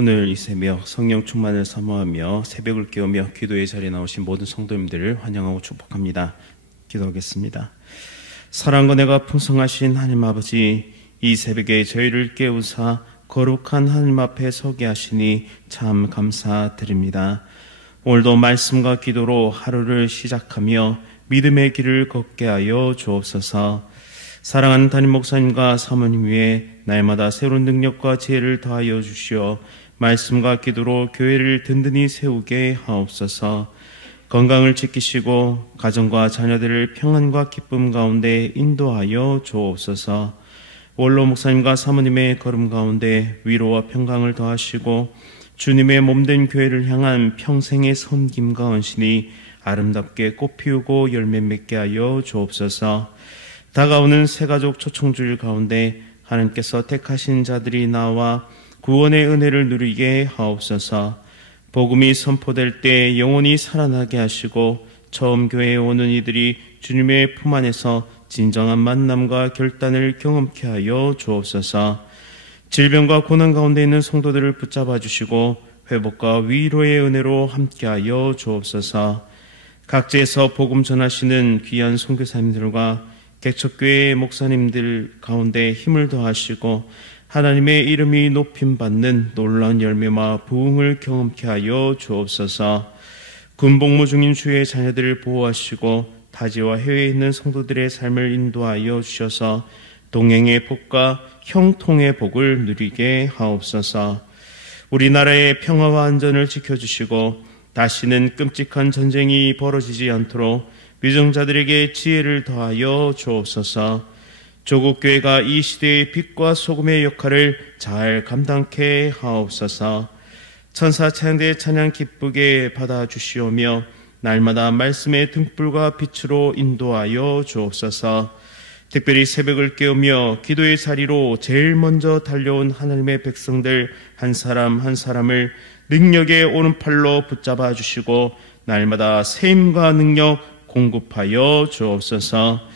오늘 이 새벽 성령 충만을 사모하며 새벽을 깨우며 기도의 자리에 나오신 모든 성도님들을 환영하고 축복합니다. 기도하겠습니다. 사랑과 은혜가 풍성하신 하나님 아버지, 이 새벽에 저희를 깨우사 거룩한 하나님 앞에 서게 하시니 참 감사드립니다. 오늘도 말씀과 기도로 하루를 시작하며 믿음의 길을 걷게 하여 주옵소서. 사랑하는 담임 목사님과 사모님 위에 날마다 새로운 능력과 지혜를 더하여 주시어 말씀과 기도로 교회를 든든히 세우게 하옵소서. 건강을 지키시고 가정과 자녀들을 평안과 기쁨 가운데 인도하여 주옵소서. 원로 목사님과 사모님의 걸음 가운데 위로와 평강을 더하시고 주님의 몸된 교회를 향한 평생의 섬김과 헌신이 아름답게 꽃피우고 열매 맺게 하여 주옵소서. 다가오는 새가족 초청주일 가운데 하나님께서 택하신 자들이 나와 구원의 은혜를 누리게 하옵소서. 복음이 선포될 때 영혼이 살아나게 하시고 처음 교회에 오는 이들이 주님의 품 안에서 진정한 만남과 결단을 경험케 하여 주옵소서. 질병과 고난 가운데 있는 성도들을 붙잡아 주시고 회복과 위로의 은혜로 함께하여 주옵소서. 각지에서 복음 전하시는 귀한 선교사님들과 개척교회 목사님들 가운데 힘을 더하시고 하나님의 이름이 높임받는 놀라운 열매와 부흥을 경험케 하여 주옵소서. 군복무 중인 주의 자녀들을 보호하시고 타지와 해외에 있는 성도들의 삶을 인도하여 주셔서 동행의 복과 형통의 복을 누리게 하옵소서. 우리나라의 평화와 안전을 지켜주시고 다시는 끔찍한 전쟁이 벌어지지 않도록 위정자들에게 지혜를 더하여 주옵소서. 조국 교회가 이 시대의 빛과 소금의 역할을 잘 감당케 하옵소서. 천사 찬양대의 찬양 기쁘게 받아주시오며 날마다 말씀의 등불과 빛으로 인도하여 주옵소서. 특별히 새벽을 깨우며 기도의 자리로 제일 먼저 달려온 하나님의 백성들 한 사람 한 사람을 능력의 오른팔로 붙잡아 주시고 날마다 세임과 능력 공급하여 주옵소서.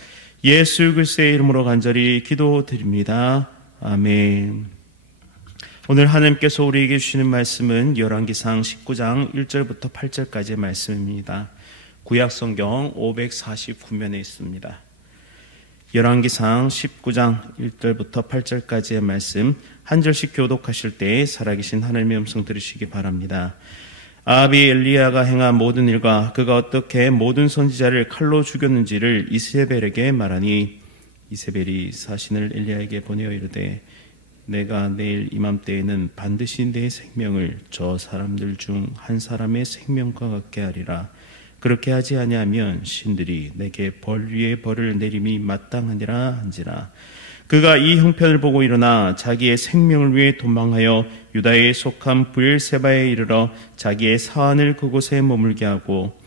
예수 그리스도의 이름으로 간절히 기도드립니다. 아멘. 오늘 하나님께서 우리에게 주시는 말씀은 열왕기상 19장 1절부터 8절까지의 말씀입니다. 구약성경 549면에 있습니다. 열왕기상 19장 1절부터 8절까지의 말씀 한 절씩 교독하실 때 살아계신 하나님의 음성 들으시기 바랍니다. 아합이 엘리야가 행한 모든 일과 그가 어떻게 모든 선지자를 칼로 죽였는지를 이세벨에게 말하니 이세벨이 사신을 엘리야에게 보내어 이르되 내가 내일 이맘때에는 반드시 내 생명을 저 사람들 중 한 사람의 생명과 같게 하리라. 그렇게 하지 아니하면 신들이 내게 벌 위에 벌을 내림이 마땅하니라 한지라. 그가 이 형편을 보고 일어나 자기의 생명을 위해 도망하여 유다에 속한 브엘세바에 이르러 자기의 사환을 그곳에 머물게 하고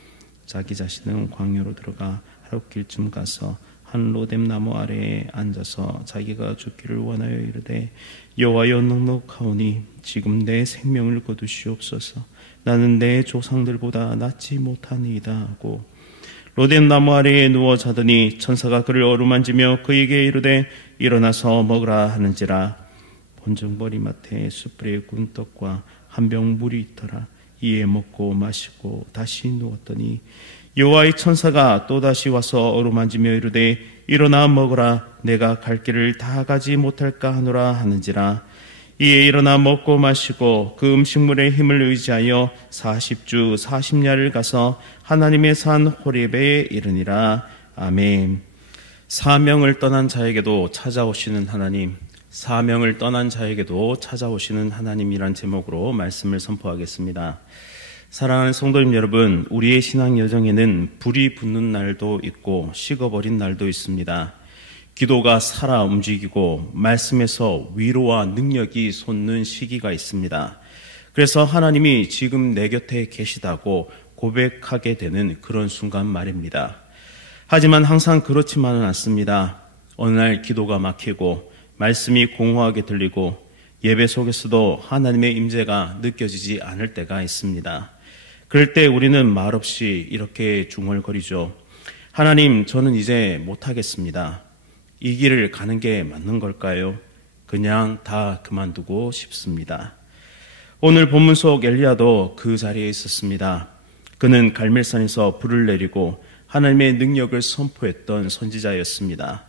자기 자신은 광야로 들어가 하룻길쯤 가서 한 로뎀 나무 아래에 앉아서 자기가 죽기를 원하여 이르되 여호와여 넉넉하오니 지금 내 생명을 거두시옵소서. 나는 내 조상들보다 낫지 못하니이다 하고 로뎀 나무 아래에 누워 자더니 천사가 그를 어루만지며 그에게 이르되 일어나서 먹으라 하는지라. 본즉 머리맡에 숯불에 구운 떡과 한 병 물이 있더라. 이에 먹고 마시고 다시 누웠더니 여호와의 천사가 또다시 와서 어루만지며 이르되 일어나 먹으라. 내가 갈 길을 다 가지 못할까 하노라 하는지라. 이에 일어나 먹고 마시고 그 음식물의 힘을 의지하여 40주 40야를 가서 하나님의 산 호렙에 이르니라. 아멘. 사명을 떠난 자에게도 찾아오시는 하나님, 사명을 떠난 자에게도 찾아오시는 하나님이란 제목으로 말씀을 선포하겠습니다. 사랑하는 성도님 여러분, 우리의 신앙 여정에는 불이 붙는 날도 있고 식어버린 날도 있습니다. 기도가 살아 움직이고 말씀에서 위로와 능력이 솟는 시기가 있습니다. 그래서 하나님이 지금 내 곁에 계시다고 고백하게 되는 그런 순간 말입니다. 하지만 항상 그렇지만은 않습니다. 어느 날 기도가 막히고 말씀이 공허하게 들리고 예배 속에서도 하나님의 임재가 느껴지지 않을 때가 있습니다. 그럴 때 우리는 말없이 이렇게 중얼거리죠. 하나님, 저는 이제 못하겠습니다. 이 길을 가는 게 맞는 걸까요? 그냥 다 그만두고 싶습니다. 오늘 본문 속 엘리야도 그 자리에 있었습니다. 그는 갈멜산에서 불을 내리고 하나님의 능력을 선포했던 선지자였습니다.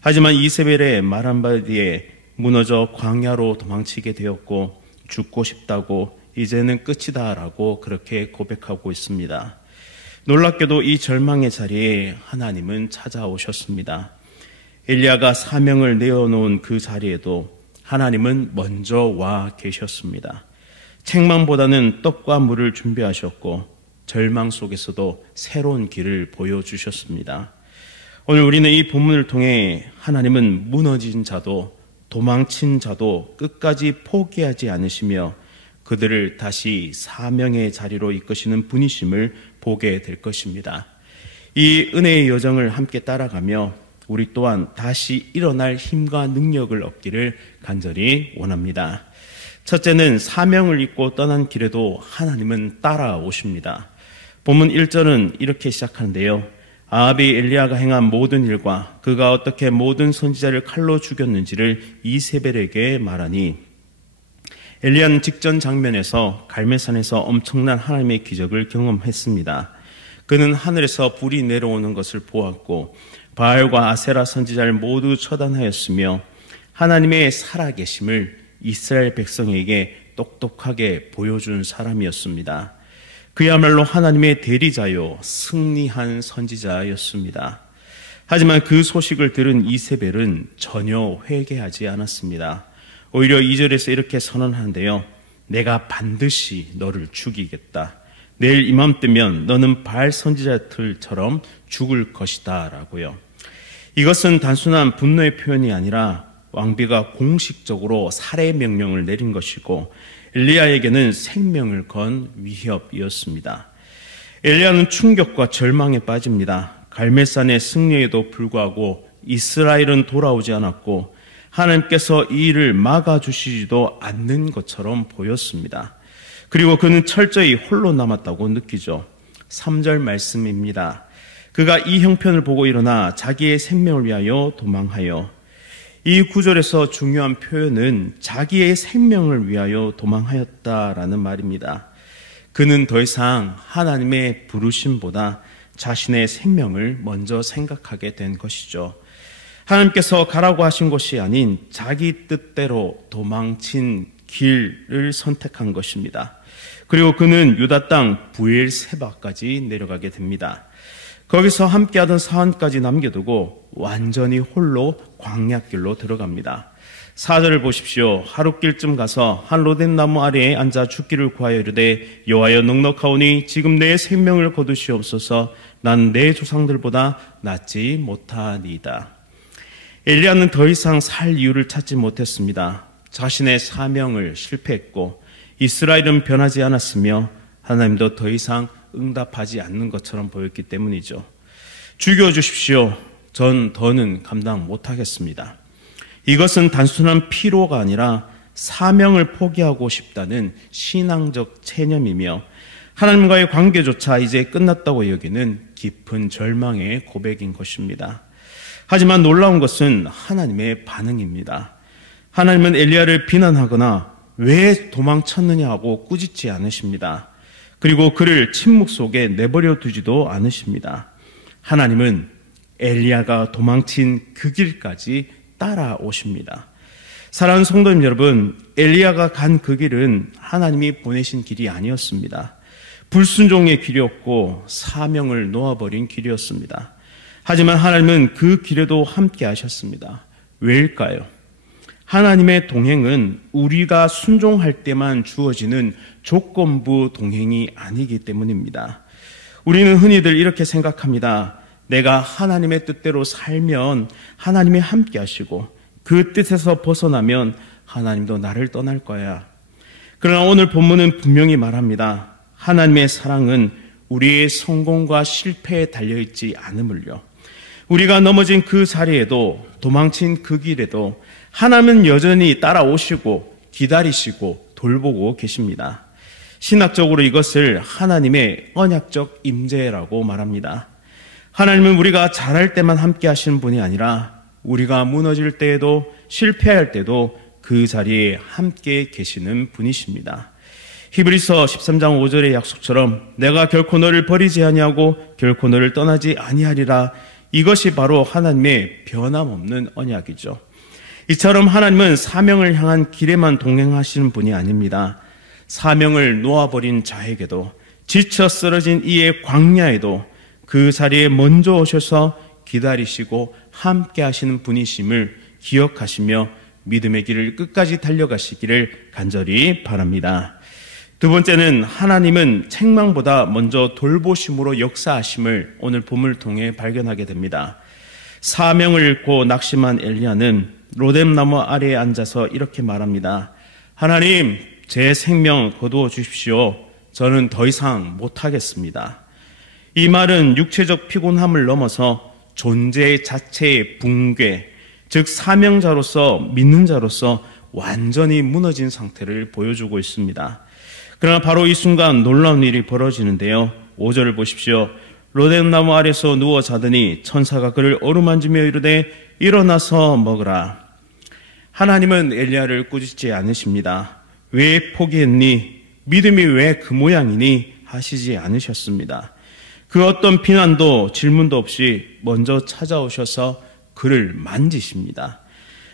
하지만 이세벨의 말 한마디에 무너져 광야로 도망치게 되었고 죽고 싶다고 이제는 끝이다라고 그렇게 고백하고 있습니다. 놀랍게도 이 절망의 자리에 하나님은 찾아오셨습니다. 엘리야가 사명을 내어놓은 그 자리에도 하나님은 먼저 와 계셨습니다. 책망보다는 떡과 물을 준비하셨고 절망 속에서도 새로운 길을 보여주셨습니다. 오늘 우리는 이 본문을 통해 하나님은 무너진 자도 도망친 자도 끝까지 포기하지 않으시며 그들을 다시 사명의 자리로 이끄시는 분이심을 보게 될 것입니다. 이 은혜의 여정을 함께 따라가며 우리 또한 다시 일어날 힘과 능력을 얻기를 간절히 원합니다. 첫째는 사명을 잊고 떠난 길에도 하나님은 따라오십니다. 본문 1절은 이렇게 시작하는데요. 아합이 엘리야가 행한 모든 일과 그가 어떻게 모든 선지자를 칼로 죽였는지를 이세벨에게 말하니, 엘리야는 직전 장면에서 갈멜산에서 엄청난 하나님의 기적을 경험했습니다. 그는 하늘에서 불이 내려오는 것을 보았고 바알과 아세라 선지자를 모두 처단하였으며 하나님의 살아계심을 이스라엘 백성에게 똑똑하게 보여준 사람이었습니다. 그야말로 하나님의 대리자요 승리한 선지자였습니다. 하지만 그 소식을 들은 이세벨은 전혀 회개하지 않았습니다. 오히려 2절에서 이렇게 선언하는데요. 내가 반드시 너를 죽이겠다. 내일 이맘때면 너는 바알 선지자들처럼 죽을 것이다 라고요. 이것은 단순한 분노의 표현이 아니라 왕비가 공식적으로 살해 명령을 내린 것이고 엘리야에게는 생명을 건 위협이었습니다. 엘리야는 충격과 절망에 빠집니다. 갈멜산의 승리에도 불구하고 이스라엘은 돌아오지 않았고 하나님께서 이 일을 막아주시지도 않는 것처럼 보였습니다. 그리고 그는 철저히 홀로 남았다고 느끼죠. 3절 말씀입니다. 그가 이 형편을 보고 일어나 자기의 생명을 위하여 도망하여, 이 구절에서 중요한 표현은 자기의 생명을 위하여 도망하였다라는 말입니다. 그는 더 이상 하나님의 부르심보다 자신의 생명을 먼저 생각하게 된 것이죠. 하나님께서 가라고 하신 것이 아닌 자기 뜻대로 도망친 길을 선택한 것입니다. 그리고 그는 유다 땅 부엘세바까지 내려가게 됩니다. 거기서 함께하던 사원까지 남겨두고 완전히 홀로 광야길로 들어갑니다. 4절을 보십시오. 하룻길쯤 가서 한 로덴 나무 아래에 앉아 죽기를 구하여 이르되 여호와여 넉넉하오니 지금 내 생명을 거두시옵소서. 난 내 조상들보다 낫지 못하니이다. 엘리야는 더 이상 살 이유를 찾지 못했습니다. 자신의 사명을 실패했고 이스라엘은 변하지 않았으며 하나님도 더 이상 응답하지 않는 것처럼 보였기 때문이죠. 죽여주십시오. 전 더는 감당 못하겠습니다. 이것은 단순한 피로가 아니라 사명을 포기하고 싶다는 신앙적 체념이며 하나님과의 관계조차 이제 끝났다고 여기는 깊은 절망의 고백인 것입니다. 하지만 놀라운 것은 하나님의 반응입니다. 하나님은 엘리야를 비난하거나 왜 도망쳤느냐 하고 꾸짖지 않으십니다. 그리고 그를 침묵 속에 내버려 두지도 않으십니다. 하나님은 엘리야가 도망친 그 길까지 따라오십니다. 사랑하는 성도님 여러분, 엘리야가 간 그 길은 하나님이 보내신 길이 아니었습니다. 불순종의 길이었고 사명을 놓아버린 길이었습니다. 하지만 하나님은 그 길에도 함께 하셨습니다. 왜일까요? 하나님의 동행은 우리가 순종할 때만 주어지는 조건부 동행이 아니기 때문입니다. 우리는 흔히들 이렇게 생각합니다. 내가 하나님의 뜻대로 살면 하나님이 함께 하시고 그 뜻에서 벗어나면 하나님도 나를 떠날 거야. 그러나 오늘 본문은 분명히 말합니다. 하나님의 사랑은 우리의 성공과 실패에 달려있지 않음을요. 우리가 넘어진 그 자리에도 도망친 그 길에도 하나님은 여전히 따라오시고 기다리시고 돌보고 계십니다. 신학적으로 이것을 하나님의 언약적 임재라고 말합니다. 하나님은 우리가 잘할 때만 함께 하시는 분이 아니라 우리가 무너질 때에도 실패할 때도 그 자리에 함께 계시는 분이십니다. 히브리서 13장 5절의 약속처럼 내가 결코 너를 버리지 아니하고 결코 너를 떠나지 아니하리라. 이것이 바로 하나님의 변함없는 언약이죠. 이처럼 하나님은 사명을 향한 길에만 동행하시는 분이 아닙니다. 사명을 놓아버린 자에게도, 지쳐 쓰러진 이의 광야에도 그 자리에 먼저 오셔서 기다리시고 함께 하시는 분이심을 기억하시며 믿음의 길을 끝까지 달려가시기를 간절히 바랍니다. 두 번째는 하나님은 책망보다 먼저 돌보심으로 역사하심을 오늘 본문을 통해 발견하게 됩니다. 사명을 잃고 낙심한 엘리야는 로뎀나무 아래에 앉아서 이렇게 말합니다. 하나님, 제 생명 거두어 주십시오. 저는 더 이상 못하겠습니다. 이 말은 육체적 피곤함을 넘어서 존재 자체의 붕괴, 즉 사명자로서, 믿는 자로서 완전히 무너진 상태를 보여주고 있습니다. 그러나 바로 이 순간 놀라운 일이 벌어지는데요. 5절을 보십시오. 로뎀나무 아래서 누워 자더니 천사가 그를 어루만지며 이르되 일어나서 먹으라. 하나님은 엘리야를 꾸짖지 않으십니다. 왜 포기했니? 믿음이 왜 그 모양이니? 하시지 않으셨습니다. 그 어떤 비난도 질문도 없이 먼저 찾아오셔서 그를 만지십니다.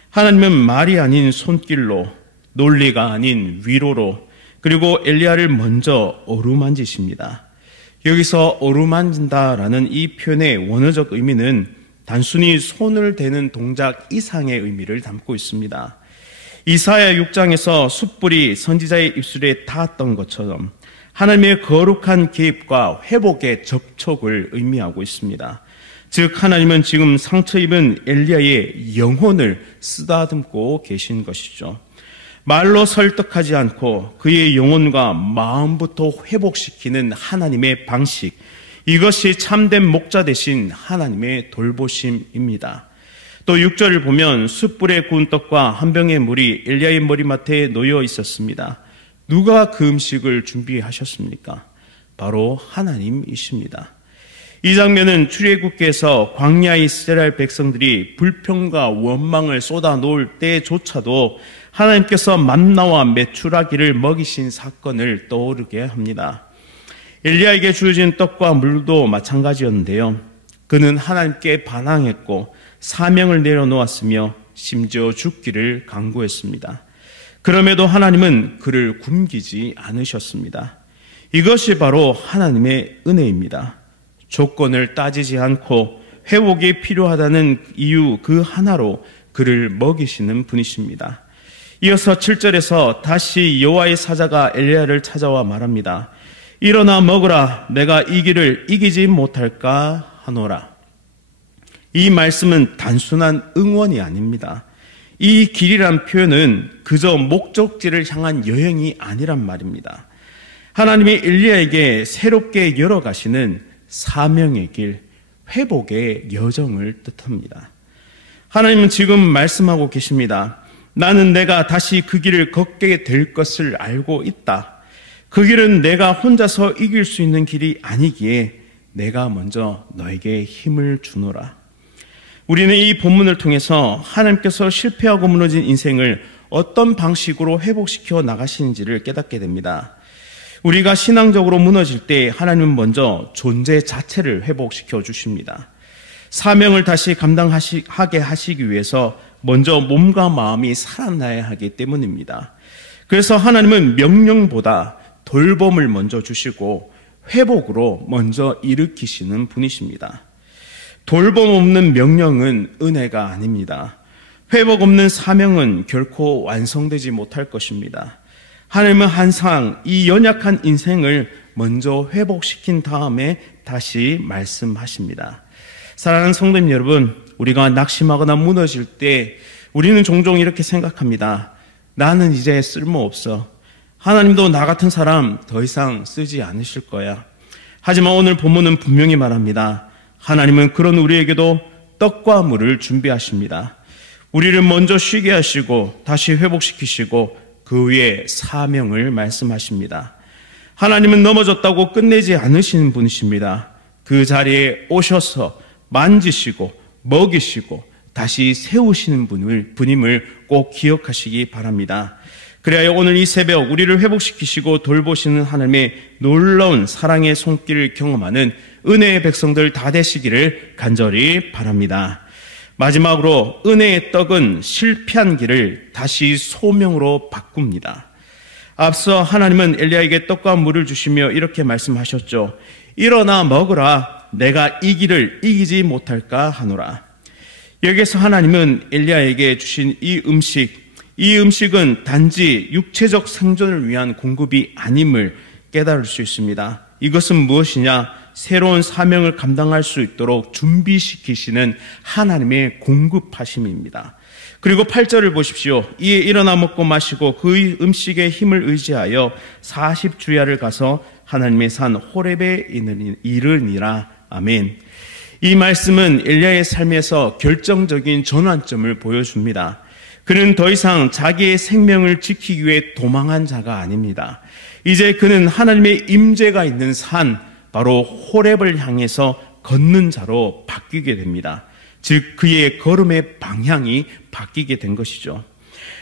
하나님은 말이 아닌 손길로, 논리가 아닌 위로로, 그리고 엘리야를 먼저 어루만지십니다. 여기서 어루만진다라는 이 표현의 원어적 의미는 단순히 손을 대는 동작 이상의 의미를 담고 있습니다. 이사야 6장에서 숯불이 선지자의 입술에 닿았던 것처럼 하나님의 거룩한 개입과 회복의 접촉을 의미하고 있습니다. 즉 하나님은 지금 상처 입은 엘리야의 영혼을 쓰다듬고 계신 것이죠. 말로 설득하지 않고 그의 영혼과 마음부터 회복시키는 하나님의 방식, 이것이 참된 목자 되신 하나님의 돌보심입니다. 또 6절을 보면 숯불에 구운 떡과 한 병의 물이 엘리야의 머리맡에 놓여 있었습니다. 누가 그 음식을 준비하셨습니까? 바로 하나님이십니다. 이 장면은 출애굽기에서 광야의 이스라엘 백성들이 불평과 원망을 쏟아놓을 때조차도 하나님께서 만나와 메추라기를 먹이신 사건을 떠오르게 합니다. 엘리야에게 주어진 떡과 물도 마찬가지였는데요. 그는 하나님께 반항했고 사명을 내려놓았으며 심지어 죽기를 강구했습니다. 그럼에도 하나님은 그를 굶기지 않으셨습니다. 이것이 바로 하나님의 은혜입니다. 조건을 따지지 않고 회복이 필요하다는 이유 그 하나로 그를 먹이시는 분이십니다. 이어서 7절에서 다시 여호와의 사자가 엘리야를 찾아와 말합니다. 일어나 먹으라. 내가 이 길을 이기지 못할까 하노라. 이 말씀은 단순한 응원이 아닙니다. 이 길이란 표현은 그저 목적지를 향한 여행이 아니란 말입니다. 하나님이 엘리야에게 새롭게 열어가시는 사명의 길, 회복의 여정을 뜻합니다. 하나님은 지금 말씀하고 계십니다. 나는 내가 다시 그 길을 걷게 될 것을 알고 있다. 그 길은 내가 혼자서 이길 수 있는 길이 아니기에 내가 먼저 너에게 힘을 주노라. 우리는 이 본문을 통해서 하나님께서 실패하고 무너진 인생을 어떤 방식으로 회복시켜 나가시는지를 깨닫게 됩니다. 우리가 신앙적으로 무너질 때 하나님은 먼저 존재 자체를 회복시켜 주십니다. 사명을 다시 감당하게 하시기 위해서 먼저 몸과 마음이 살아나야 하기 때문입니다. 그래서 하나님은 명령보다 돌봄을 먼저 주시고 회복으로 먼저 일으키시는 분이십니다. 돌봄 없는 명령은 은혜가 아닙니다. 회복 없는 사명은 결코 완성되지 못할 것입니다. 하나님은 항상 이 연약한 인생을 먼저 회복시킨 다음에 다시 말씀하십니다. 사랑하는 성도님 여러분, 우리가 낙심하거나 무너질 때 우리는 종종 이렇게 생각합니다. 나는 이제 쓸모없어. 하나님도 나 같은 사람 더 이상 쓰지 않으실 거야. 하지만 오늘 본문은 분명히 말합니다. 하나님은 그런 우리에게도 떡과 물을 준비하십니다. 우리를 먼저 쉬게 하시고 다시 회복시키시고 그 위에 사명을 말씀하십니다. 하나님은 넘어졌다고 끝내지 않으시는 분이십니다. 그 자리에 오셔서 만지시고 먹이시고 다시 세우시는 분임을 꼭 기억하시기 바랍니다. 그래야 오늘 이 새벽 우리를 회복시키시고 돌보시는 하나님의 놀라운 사랑의 손길을 경험하는 은혜의 백성들 다 되시기를 간절히 바랍니다. 마지막으로 은혜의 떡은 실패한 길을 다시 소명으로 바꿉니다. 앞서 하나님은 엘리야에게 떡과 물을 주시며 이렇게 말씀하셨죠. 일어나 먹으라. 내가 이 길을 이기지 못할까 하노라. 여기서 하나님은 엘리야에게 주신 이 음식은 단지 육체적 생존을 위한 공급이 아님을 깨달을 수 있습니다. 이것은 무엇이냐? 새로운 사명을 감당할 수 있도록 준비시키시는 하나님의 공급하심입니다. 그리고 8절을 보십시오. 이에 일어나 먹고 마시고 그 음식의 힘을 의지하여 40주야를 가서 하나님의 산 호렙에 이르니라. 아멘. 이 말씀은 엘리야의 삶에서 결정적인 전환점을 보여줍니다. 그는 더 이상 자기의 생명을 지키기 위해 도망한 자가 아닙니다. 이제 그는 하나님의 임재가 있는 산, 바로 호렙을 향해서 걷는 자로 바뀌게 됩니다. 즉 그의 걸음의 방향이 바뀌게 된 것이죠.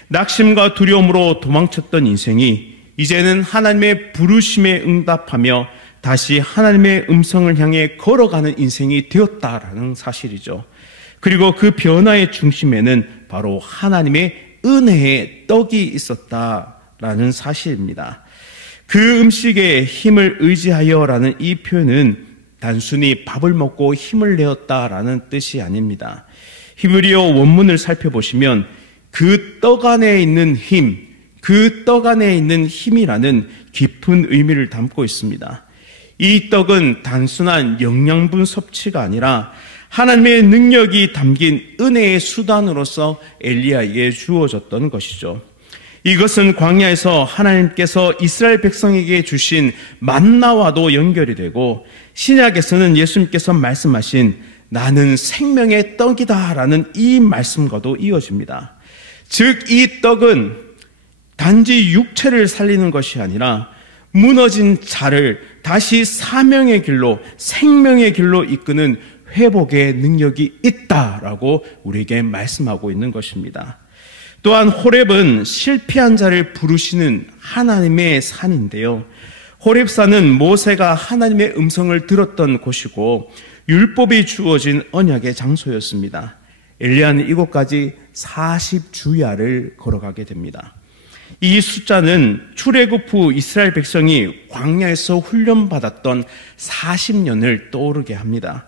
낙심과 두려움으로 도망쳤던 인생이 이제는 하나님의 부르심에 응답하며 다시 하나님의 음성을 향해 걸어가는 인생이 되었다라는 사실이죠. 그리고 그 변화의 중심에는 바로 하나님의 은혜의 떡이 있었다라는 사실입니다. 그 음식에 힘을 의지하여라는 이 표현은 단순히 밥을 먹고 힘을 내었다라는 뜻이 아닙니다. 히브리어 원문을 살펴보시면 그 떡 안에 있는 힘, 그 떡 안에 있는 힘이라는 깊은 의미를 담고 있습니다. 이 떡은 단순한 영양분 섭취가 아니라 하나님의 능력이 담긴 은혜의 수단으로서 엘리야에게 주어졌던 것이죠. 이것은 광야에서 하나님께서 이스라엘 백성에게 주신 만나와도 연결이 되고 신약에서는 예수님께서 말씀하신 나는 생명의 떡이다라는 이 말씀과도 이어집니다. 즉 이 떡은 단지 육체를 살리는 것이 아니라 무너진 자를 다시 사명의 길로 생명의 길로 이끄는 회복의 능력이 있다라고 우리에게 말씀하고 있는 것입니다. 또한 호렙은 실패한 자를 부르시는 하나님의 산인데요. 호렙산은 모세가 하나님의 음성을 들었던 곳이고 율법이 주어진 언약의 장소였습니다. 엘리야는 이곳까지 40주야를 걸어가게 됩니다. 이 숫자는 출애굽 후 이스라엘 백성이 광야에서 훈련받았던 40년을 떠오르게 합니다.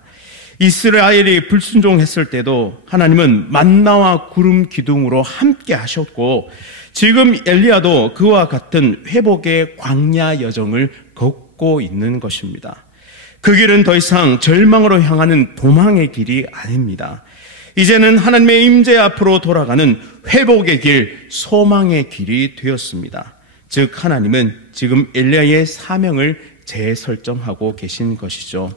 이스라엘이 불순종했을 때도 하나님은 만나와 구름 기둥으로 함께 하셨고 지금 엘리야도 그와 같은 회복의 광야 여정을 걷고 있는 것입니다. 그 길은 더 이상 절망으로 향하는 도망의 길이 아닙니다. 이제는 하나님의 임재 앞으로 돌아가는 회복의 길, 소망의 길이 되었습니다. 즉 하나님은 지금 엘리야의 사명을 재설정하고 계신 것이죠.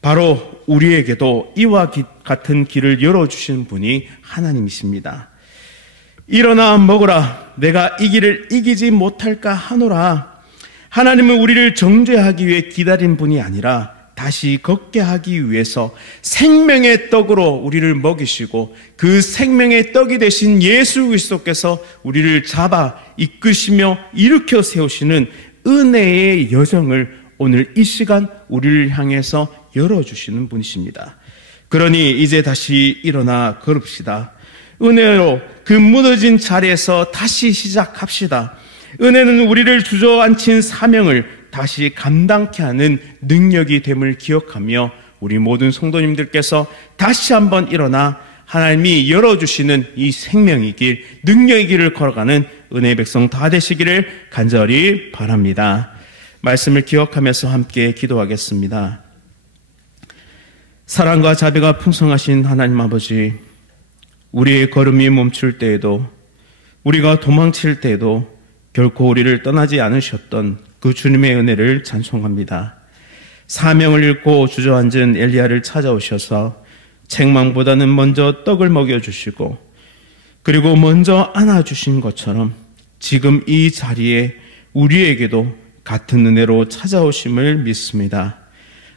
바로 우리에게도 이와 같은 길을 열어주신 분이 하나님이십니다. 일어나 먹으라. 내가 이 길을 이기지 못할까 하노라. 하나님은 우리를 정죄하기 위해 기다린 분이 아니라 다시 걷게 하기 위해서 생명의 떡으로 우리를 먹이시고 그 생명의 떡이 되신 예수 그리스도께서 우리를 잡아 이끄시며 일으켜 세우시는 은혜의 여정을 오늘 이 시간 우리를 향해서 열어주시는 분이십니다. 그러니 이제 다시 일어나 걸읍시다. 은혜로 그 무너진 자리에서 다시 시작합시다. 은혜는 우리를 주저앉힌 사명을 다시 감당케 하는 능력이 됨을 기억하며 우리 모든 성도님들께서 다시 한번 일어나 하나님이 열어주시는 이 생명의 길, 능력의 길을 걸어가는 은혜의 백성 다 되시기를 간절히 바랍니다. 말씀을 기억하면서 함께 기도하겠습니다. 사랑과 자비가 풍성하신 하나님 아버지, 우리의 걸음이 멈출 때에도 우리가 도망칠 때에도 결코 우리를 떠나지 않으셨던 그 주님의 은혜를 찬송합니다. 사명을 잃고 주저앉은 엘리야를 찾아오셔서 책망보다는 먼저 떡을 먹여주시고 그리고 먼저 안아주신 것처럼 지금 이 자리에 우리에게도 같은 은혜로 찾아오심을 믿습니다.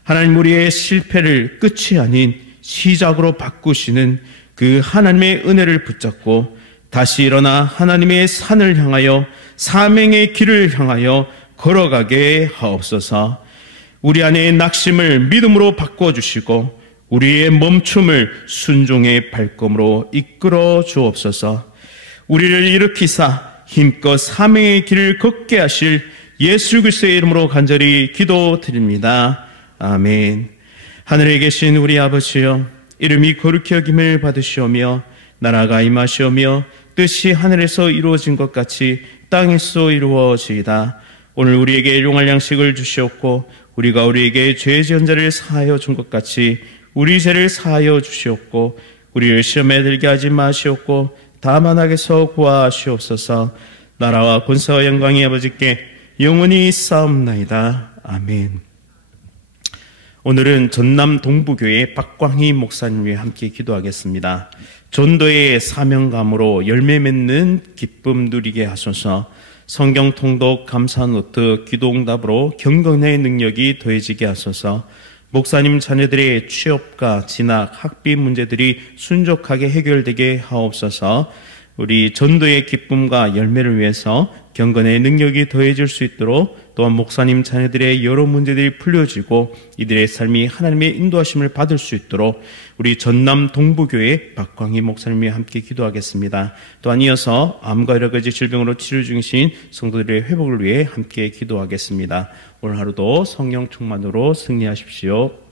하나님, 우리의 실패를 끝이 아닌 시작으로 바꾸시는 그 하나님의 은혜를 붙잡고 다시 일어나 하나님의 산을 향하여 사명의 길을 향하여 걸어가게 하옵소서. 우리 안에 낙심을 믿음으로 바꿔주시고 우리의 멈춤을 순종의 발걸음으로 이끌어 주옵소서. 우리를 일으키사 힘껏 사명의 길을 걷게 하실 예수 그리스도의 이름으로 간절히 기도드립니다. 아멘. 하늘에 계신 우리 아버지여, 이름이 거룩히 여김을 받으시오며 나라가 임하시오며 뜻이 하늘에서 이루어진 것 같이 땅에서 이루어지이다. 오늘 우리에게 일용할 양식을 주시옵고 우리가 우리에게 죄 지은 자를 사하여 준 것 같이 우리 죄를 사하여 주시옵고 우리를 시험에 들게 하지 마시옵고 다만 악에서 구하시옵소서. 나라와 권세와 영광이 아버지께 영원히 싸움나이다. 아멘. 오늘은 전남 동부교회 박광희 목사님과 함께 기도하겠습니다. 전도의 사명감으로 열매 맺는 기쁨 누리게 하소서. 성경 통독, 감사 노트, 기도응답으로 경건의 능력이 더해지게 하소서. 목사님 자녀들의 취업과 진학, 학비 문제들이 순적하게 해결되게 하옵소서. 우리 전도의 기쁨과 열매를 위해서 경건의 능력이 더해질 수 있도록, 또한 목사님 자녀들의 여러 문제들이 풀려지고 이들의 삶이 하나님의 인도하심을 받을 수 있도록 우리 전남 동부교회 박광희 목사님이 함께 기도하겠습니다. 또한 이어서 암과 여러 가지 질병으로 치료 중이신 성도들의 회복을 위해 함께 기도하겠습니다. 오늘 하루도 성령 충만으로 승리하십시오.